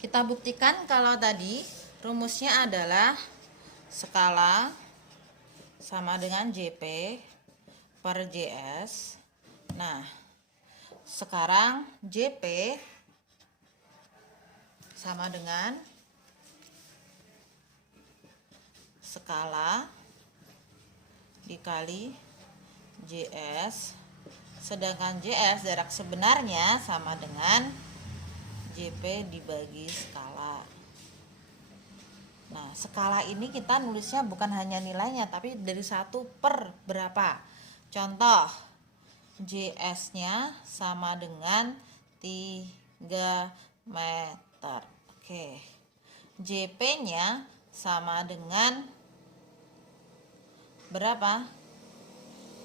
Kita buktikan kalau tadi rumusnya adalah skala sama dengan JP per JS. Nah, sekarang JP sama dengan skala dikali JS, sedangkan JS jarak sebenarnya sama dengan JP dibagi skala. Nah, skala ini kita nulisnya bukan hanya nilainya, tapi dari 1 per berapa. Contoh, JS-nya sama dengan 3 meter. Oke. JP-nya sama dengan berapa?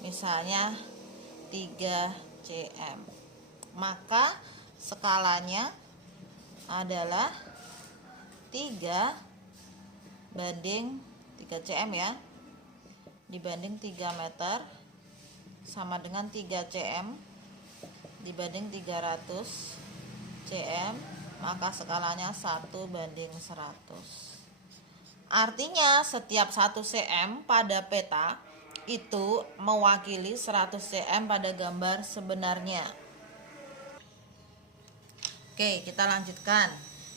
Misalnya 3 cm. Maka skalanya adalah 3 banding 3 cm ya, dibanding 3 meter sama dengan 3 cm dibanding 300 cm, maka skalanya 1 banding 100. Artinya setiap 1 cm pada peta itu mewakili 100 cm pada gambar sebenarnya. Oke, kita lanjutkan.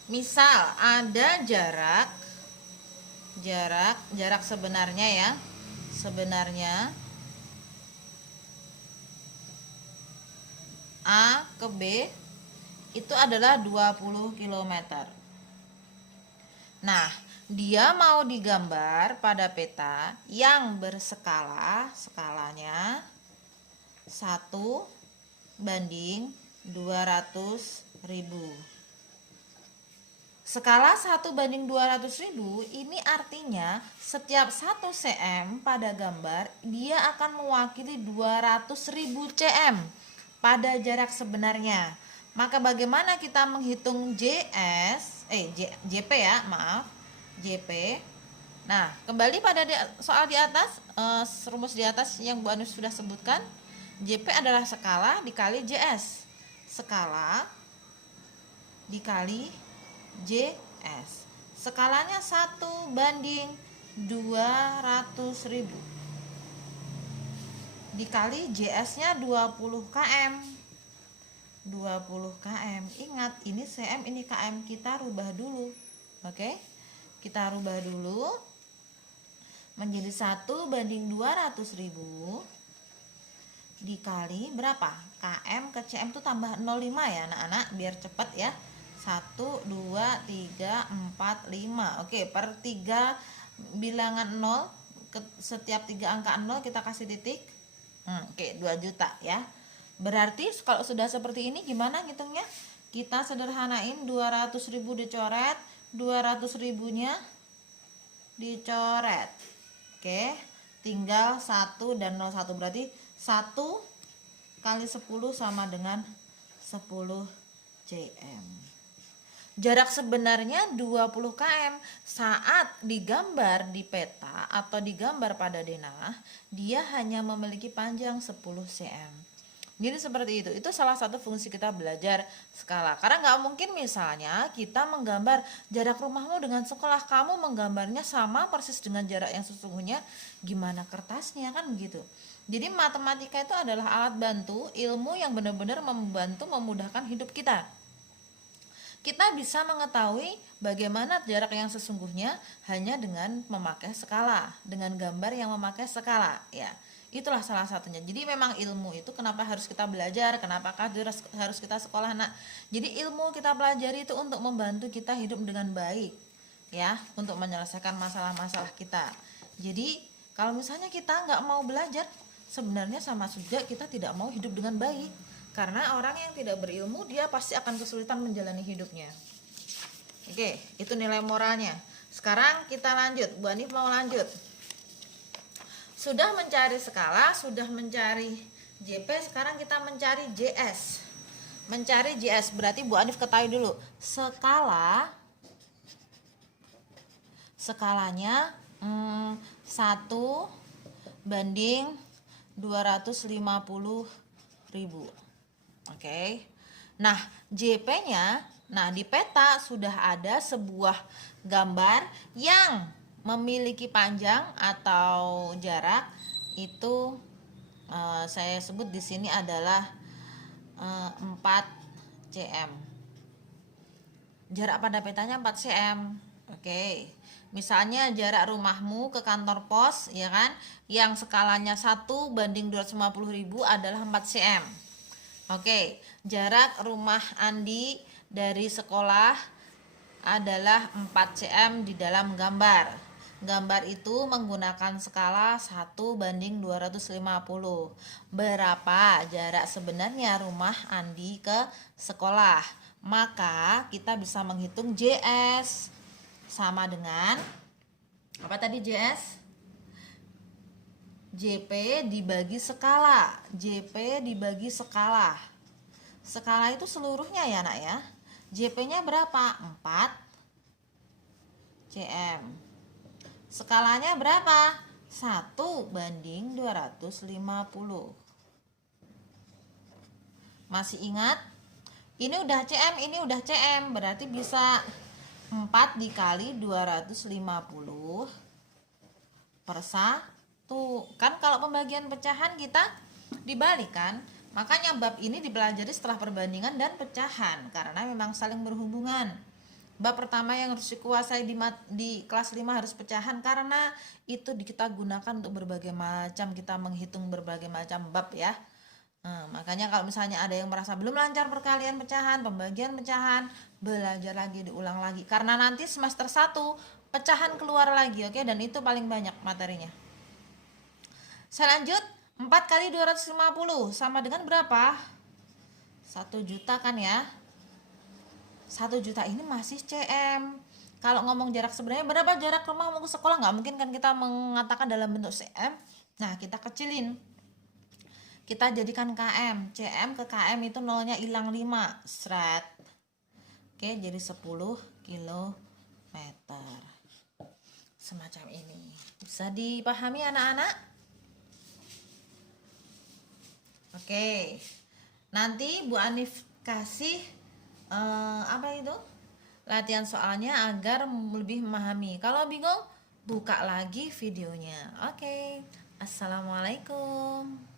Misal ada jarak sebenarnya ya. Sebenarnya A ke B itu adalah 20 km. Nah, dia mau digambar pada peta yang skalanya 1 banding 200.000. Skala 1 banding 200.000 ini artinya setiap 1 cm pada gambar dia akan mewakili 200.000 cm pada jarak sebenarnya. Maka bagaimana kita menghitung JP ya, maaf, JP. Nah, kembali pada soal di atas, rumus di atas yang Bu Anus sudah sebutkan. JP adalah skala dikali JS. Skala dikali JS. Skalanya 1 banding 200.000 dikali JS-nya 20 km. 20 km. Ingat, ini cm, ini km, kita rubah dulu. Oke? Kita rubah dulu menjadi 1 banding 200.000 dikali berapa? KM ke CM itu tambah 05 ya anak-anak, biar cepat ya. 1, 2, 3, 4, 5. Oke, per 3 bilangan 0, setiap 3 angka 0 kita kasih titik. Oke, 2 juta ya. Berarti kalau sudah seperti ini gimana ngitungnya? Kita sederhanain, 200.000 dicoret, 200.000-nya dicoret. Oke, tinggal 1 dan 01, berarti 1 kali 10 sama dengan 10 cm. Jarak sebenarnya 20 km. Saat digambar di peta atau digambar pada denah, dia hanya memiliki panjang 10 cm. Jadi seperti itu. Itu salah satu fungsi kita belajar skala. Karena nggak mungkin misalnya kita menggambar jarak rumahmu dengan sekolah, kamu menggambarnya sama persis dengan jarak yang sesungguhnya, gimana kertasnya, kan begitu. Jadi matematika itu adalah alat bantu, ilmu yang benar-benar membantu memudahkan hidup kita. Kita bisa mengetahui bagaimana jarak yang sesungguhnya hanya dengan memakai skala, dengan gambar yang memakai skala ya. Itulah salah satunya. Jadi memang ilmu itu kenapa harus kita belajar, kenapakah harus kita sekolah, nak. Jadi ilmu kita pelajari itu untuk membantu kita hidup dengan baik ya, untuk menyelesaikan masalah-masalah kita. Jadi kalau misalnya kita nggak mau belajar, sebenarnya sama saja kita tidak mau hidup dengan baik. Karena orang yang tidak berilmu dia pasti akan kesulitan menjalani hidupnya. Oke, itu nilai moralnya. Sekarang kita lanjut. Bu Anif mau lanjut. Sudah mencari skala, sudah mencari JP, sekarang kita mencari JS. Mencari JS berarti Bu Anif ketahui dulu. Skalanya 1 banding 250.000. Oke. Nah, JP-nya Nah, di peta sudah ada sebuah gambar yang memiliki panjang atau jarak itu saya sebut di sini adalah 4 cm. Jarak pada petanya 4 cm. Oke. Misalnya jarak rumahmu ke kantor pos, ya kan, yang skalanya 1:250.000 adalah 4 cm. Oke, jarak rumah Andi dari sekolah adalah 4 cm di dalam gambar. Gambar itu menggunakan skala 1:250. Berapa jarak sebenarnya rumah Andi ke sekolah? Maka kita bisa menghitung JS sama dengan apa tadi JS? JP dibagi skala. JP dibagi skala. Skala itu seluruhnya ya nak ya. JP-nya berapa? 4 cm. Skalanya berapa? 1:250. Masih ingat? Ini udah cm, ini udah cm. Berarti bisa 4 dikali 250 per 1. Kan kalau pembagian pecahan kita dibalik kan? Makanya bab ini dipelajari setelah perbandingan dan pecahan karena memang saling berhubungan. Bab pertama yang harus dikuasai di kelas 5 harus pecahan karena itu kita gunakan untuk berbagai macam, kita menghitung berbagai macam bab ya. Makanya kalau misalnya ada yang merasa belum lancar perkalian pecahan, pembagian pecahan, belajar lagi, diulang lagi. Karena nanti semester 1 pecahan keluar lagi, oke? Dan itu paling banyak materinya. Saya lanjut, 4 kali 250 sama dengan berapa? 1 juta kan ya? 1 juta ini masih cm. Kalau ngomong jarak sebenarnya berapa jarak rumahmu ke sekolah? Nggak mungkin kan kita mengatakan dalam bentuk cm. Nah, kita kecilin. Kita jadikan km. Cm ke km itu nolnya hilang 5. Seret. Oke, jadi 10 kilometer. Semacam ini. Bisa dipahami anak-anak? Oke. Nanti Bu Anif kasih apa itu? Latihan soalnya agar lebih memahami. Kalau bingung, buka lagi videonya. Oke. Assalamualaikum.